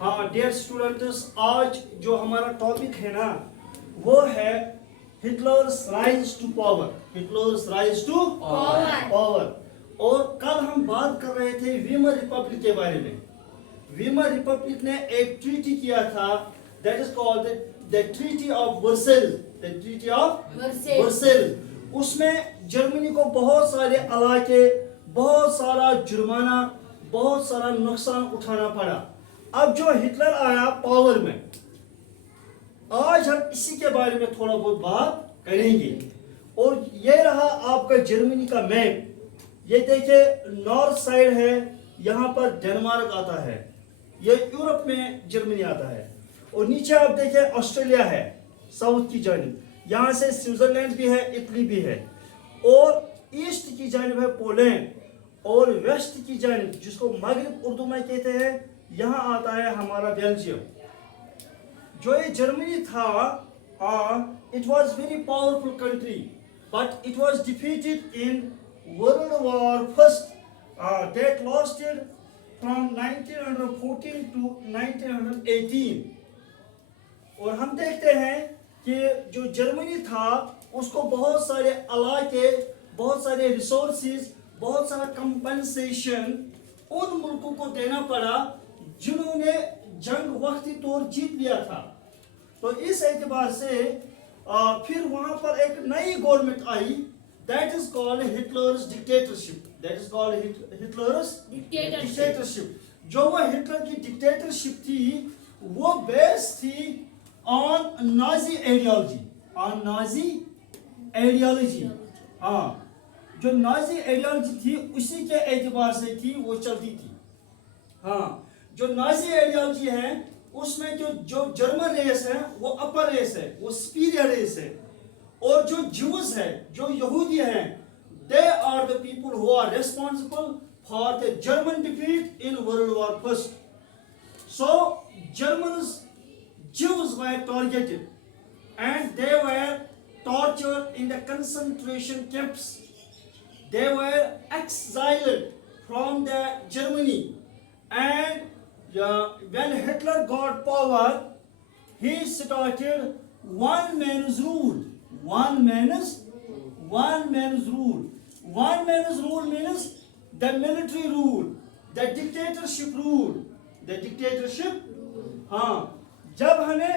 हाँ dear students, आज जो हमारा टॉपिक है ना वो है Hitler's rise to power. Hitler's rise to power. और कल हम बात कर रहे थे वीमर रिपब्लिक के बारे में। वीमर रिपब्लिक ने एक ट्रीटी किया था, that is called the treaty of Vercel. The treaty of Vercel. उसमें जर्मनी को बहुत सारे इलाके, बहुत सारा जुर्माना, बहुत सारा नुकसान उठाना पड़ा। अब जो हिटलर आया पावर में, आज हम इसी के बारे में थोड़ा बहुत बात करेंगे। और ये रहा आपका जर्मनी का मैप। ये देखिए नॉर्थ साइड है, यहाँ पर डेनमार्क आता है, ये यूरोप में जर्मनी आता है। और नीचे आप देखिए ऑस्ट्रेलिया है साउथ की जानिब, यहाँ से स्विट्जरलैंड भी है, इटली भी है। और ईस्ट की जानिब है पोलैंड, और वेस्ट की जानिब जिसको मगरिब उर्दू में कहते हैं, यहाँ आता है हमारा बेल्जियम। जो ये जर्मनी था, it was very powerful country, but it was defeated in world war first, that lasted from 1914 to 1918। और हम देखते हैं कि जो जर्मनी था उसको बहुत सारे इलाके, बहुत सारे रिसोर्सेज, बहुत सारा कंपनसेशन उन मुल्कों को देना पड़ा जिन्होंने जंग वक्ती तौर जीत लिया था। तो इस एतबार से फिर वहां पर एक नई government I, that is called Hitler's dictatorship. That is called Hitler's dictatorship. जो वो हिटलर की डिक्टेटरशिप थी वो बेस थी on Nazi ideology. On Nazi ideology, हाँ, जो नाजी आइडियोलॉजी थी उसी के एतबार से थी वो चलती थी। हाँ, जो नाजी आइडियोलॉजी है उसमें जो जर्मन रेस है वो अपर रेस है, वो सुपीरियर रेस है। और जो ज्यूज है, जो यहूदी हैं, they are the people who are responsible for the German defeat in world war first. So Germans, Jews were targeted and they were tortured in the concentration camps. They were exiled from the Germany, and when Hitler got power, he started one man's rule. One man's rule. One man's rule means the military rule, the dictatorship rule. The dictatorship, हाँ, जब हमें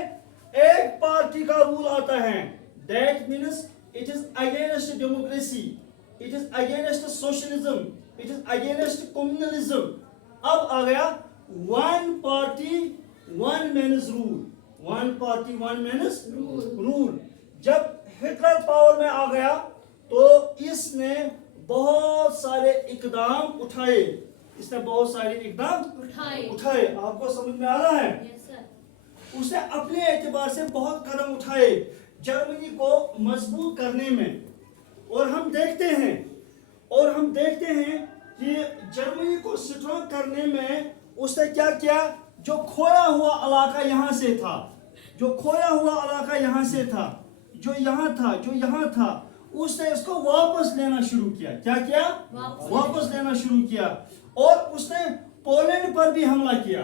एक party का rule आता है, that means it is against democracy, it is against socialism, it is against communalism. अब आ गया one party one man's rule. One party one man's rule. जब हिटलर पावर में आ गया तो इसने बहुत सारे इकदाम उठाए। इसने बहुत सारे इकदाम उठाए। आपको समझ में आ रहा है? उसने अपने एतबार से बहुत कदम उठाए जर्मनी को मजबूत करने में। और हम देखते हैं कि जर्मनी को स्ट्रॉन्ग करने में उसने क्या किया। जो खोया हुआ इलाका यहाँ से था, जो खोया हुआ इलाका यहाँ से था, जो यहाँ था, उसने इसको वापस लेना शुरू किया। क्या किया? वापस लेना शुरू किया। और उसने पोलैंड पर भी हमला किया।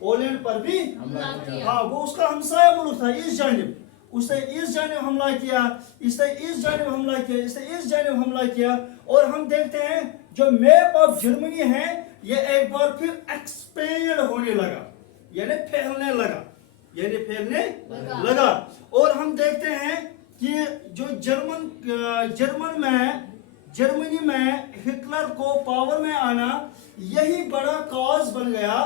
पोलैंड पर भी हमला किया। हाँ, वो उसका हमसाया मुल्क था इस जानिब। उसने इस जानिब हमला किया, इसने इस जानिब हमला किया, इसने इस जानिब हमला किया। और हम देखते हैं जो मैप ऑफ जर्मनी है ये एक बार फिर एक्सपेंड होने लगा, यानी फैलने लगा। और हम देखते हैं कि जो जर्मनी में हिटलर को पावर में आना यही बड़ा कॉज बन गया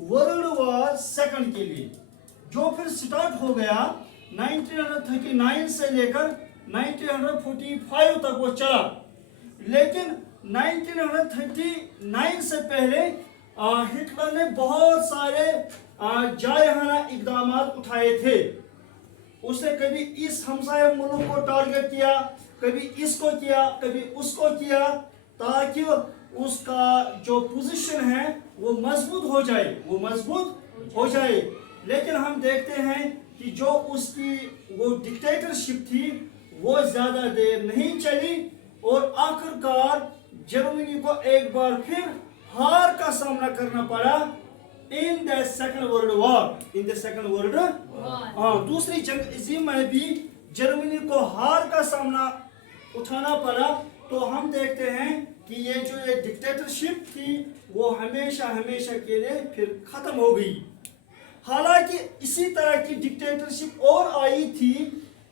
वर्ल्ड वॉर सेकंड के लिए, जो फिर स्टार्ट हो गया 1939 से लेकर 1945 तक वो चला। लेकिन 1939 से पहले हिटलर ने बहुत सारे जायहाना इकदाम उठाए थे। उसने कभी इस हमसाया मुल्क को टारगेट किया, कभी इसको किया, कभी उसको किया, ताकि उसका जो पोजीशन है वो मजबूत हो जाए। लेकिन हम देखते हैं कि जो उसकी वो डिक्टेटरशिप थी वो ज्यादा देर नहीं चली और आखिरकार जर्मनी को एक बार फिर हार का सामना करना पड़ा in the second world war, in the second world हाँ, दूसरी जंग अजीम में भी जर्मनी को हार का सामना उठाना पड़ा। तो हम देखते हैं कि ये जो ये डिक्टेटरशिप थी वो हमेशा हमेशा के लिए फिर खत्म हो गई। हालांकि इसी तरह की डिक्टेटरशिप और आई थी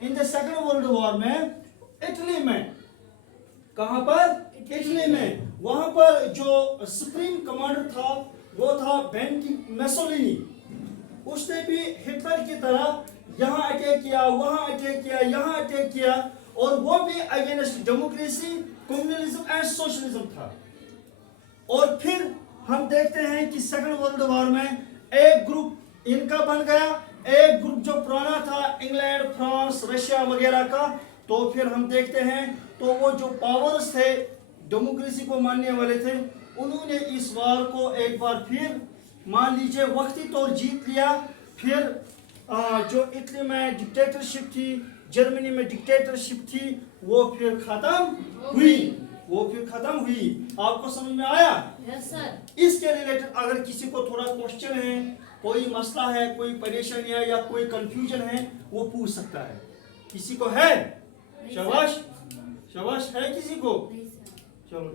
in the second world war में, इटली में। कहां पर? इटली में। वहां पर जो सुप्रीम कमांडर था वो था बेनिटो मुसोलिनी। उसने भी हिटलर की तरह यहाँ अटैक किया, वहां अटैक किया, यहाँ अटैक किया, और वो भी against democracy, communalism and socialism था। और फिर हम देखते हैं कि सेकंड वर्ल्ड वॉर में एक ग्रुप इनका बन गया, एक ग्रुप जो पुराना था इंग्लैंड, फ्रांस, रशिया वगैरह का। तो फिर हम देखते हैं तो वो जो पावर्स थे, डेमोक्रेसी को मानने वाले थे, उन्होंने इस वार को एक बार फिर मान लीजिए वक्ती तौर जीत लिया। फिर जो इटली में डिक्टेटरशिप थी, जर्मनी में डिक्टेटरशिप थी, वो फिर खत्म हुई, वो फिर खत्म हुई। आपको समझ में आया? Yes sir. इसके रिलेटेड अगर किसी को थोड़ा क्वेश्चन है, कोई मसला है, कोई परेशानी है या कोई कंफ्यूजन है, वो पूछ सकता है। किसी को है? शाबाश, शाबाश। है किसी को? नहीं सर। चलो।